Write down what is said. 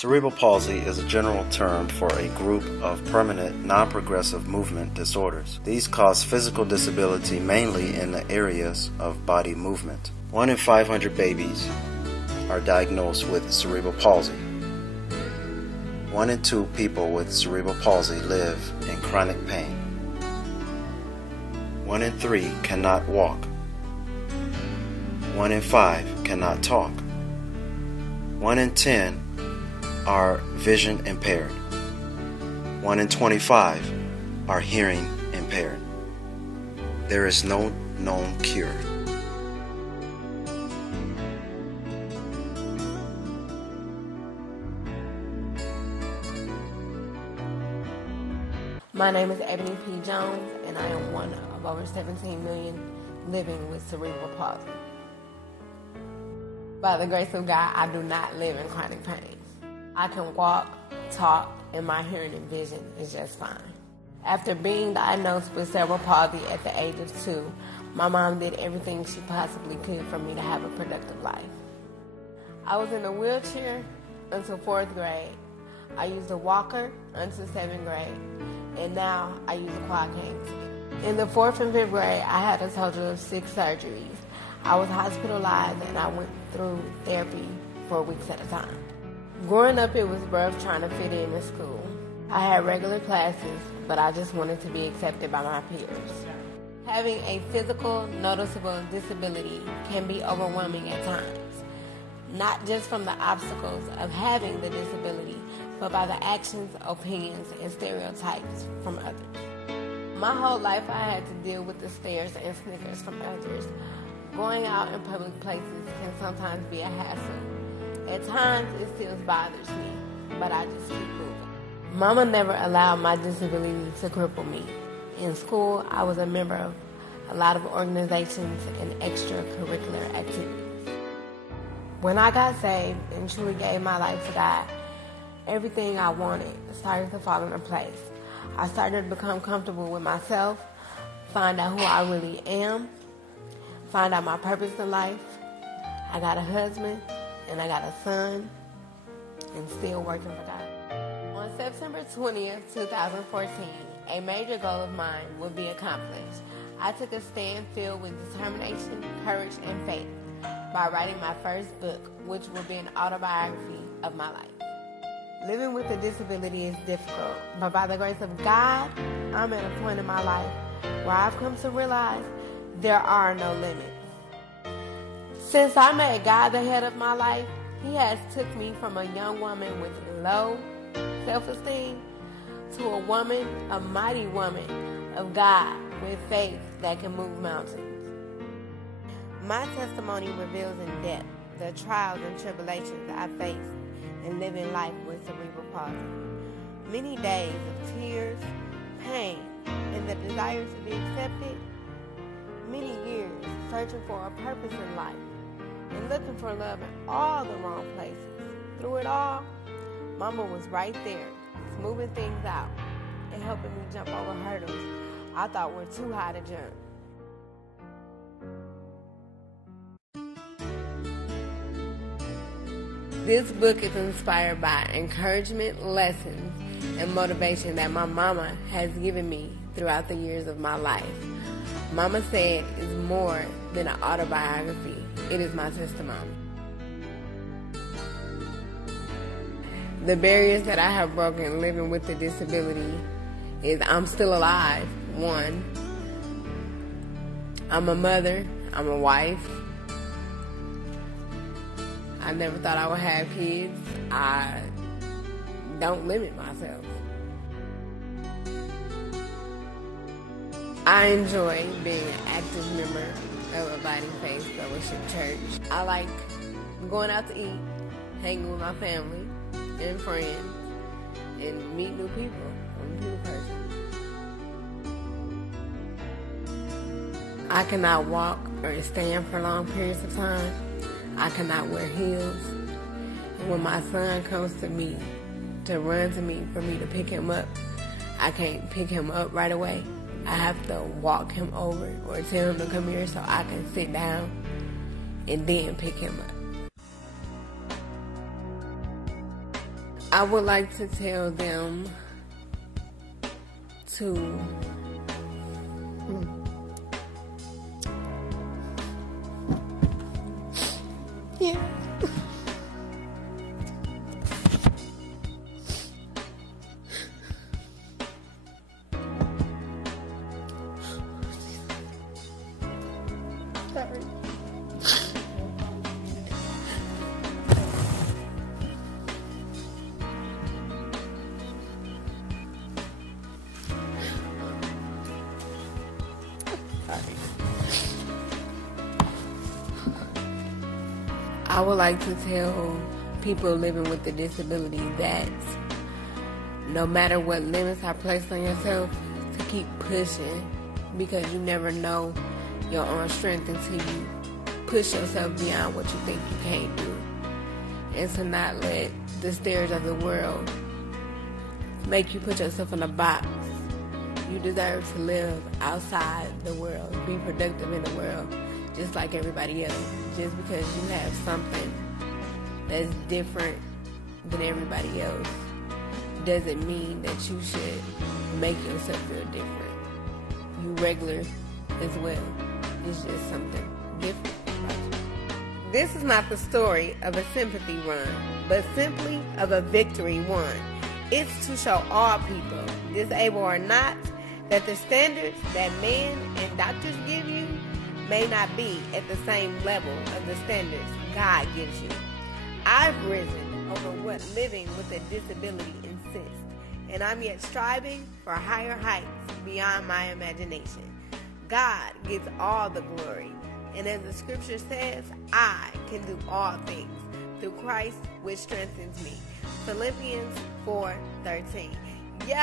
Cerebral palsy is a general term for a group of permanent, non-progressive movement disorders. These cause physical disability mainly in the areas of body movement. 1 in 500 babies are diagnosed with cerebral palsy. 1 in 2 people with cerebral palsy live in chronic pain. 1 in 3 cannot walk. 1 in 5 cannot talk. 1 in 10 are vision impaired. 1 in 25 are hearing impaired. There is no known cure. My name is Eboni Jones, and I am one of over 17 million living with cerebral palsy. By the grace of God, I do not live in chronic pain. I can walk, talk, and my hearing and vision is just fine. After being diagnosed with cerebral palsy at the age of 2, my mom did everything she possibly could for me to have a productive life. I was in a wheelchair until 4th grade. I used a walker until 7th grade, and now I use a quad cane. In the 4th and 5th grade, I had a total of 6 surgeries. I was hospitalized, and I went through therapy for weeks at a time. Growing up, it was rough trying to fit in at school. I had regular classes, but I just wanted to be accepted by my peers. Having a physical, noticeable disability can be overwhelming at times, not just from the obstacles of having the disability, but by the actions, opinions, and stereotypes from others. My whole life, I had to deal with the stares and snickers from others. Going out in public places can sometimes be a hassle. At times, it still bothers me, but I just keep moving. Mama never allowed my disability to cripple me. In school, I was a member of a lot of organizations and extracurricular activities. When I got saved and truly gave my life to God, everything I wanted started to fall into place. I started to become comfortable with myself, find out who I really am, find out my purpose in life. I got a husband, and I got a son, and still working for God. On September 20th, 2014, a major goal of mine would be accomplished. I took a stand filled with determination, courage, and faith by writing my first book, which will be an autobiography of my life. Living with a disability is difficult, but by the grace of God, I'm at a point in my life where I've come to realize there are no limits. Since I made God the head of my life, He has took me from a young woman with low self-esteem to a woman, a mighty woman of God with faith that can move mountains. My testimony reveals in depth the trials and tribulations I faced in living life with cerebral palsy. Many days of tears, pain, and the desire to be accepted. Many years searching for a purpose in life and looking for love in all the wrong places. Through it all, Mama was right there, smoothing things out and helping me jump over hurdles I thought were too high to jump. This book is inspired by encouragement, lessons, and motivation that my mama has given me throughout the years of my life. Mama said it's more than an autobiography. It is my testimony. The barriers that I have broken living with the disability is I'm still alive, 1. I'm a mother. I'm a wife. I never thought I would have kids. I don't limit myself. I enjoy being an active member of Abiding Faith Fellowship Church. I like going out to eat, hanging with my family and friends, and meet new people. I'm a people person. I cannot walk or stand for long periods of time. I cannot wear heels. And when my son comes to me to run to me for me to pick him up, I can't pick him up right away. I have to walk him over or tell him to come here so I can sit down and then pick him up. I would like to tell them to Sorry. I would like to tell people living with a disability that no matter what limits are placed on yourself, to keep pushing, because you never know your own strength until you push yourself beyond what you think you can't do. And to not let the stares of the world make you put yourself in a box. You deserve to live outside the world, be productive in the world, just like everybody else. Just because you have something that's different than everybody else doesn't mean that you should make yourself feel different. You regular as well. It's just something different about you. This is not the story of a sympathy run, but simply of a victory won. It's to show all people, disabled or not, that the standards that men and doctors give you may not be at the same level of the standards God gives you. I've risen over what living with a disability insists, and I'm yet striving for higher heights beyond my imagination. God gets all the glory, and as the scripture says, I can do all things through Christ which strengthens me. Philippians 4:13. Yo!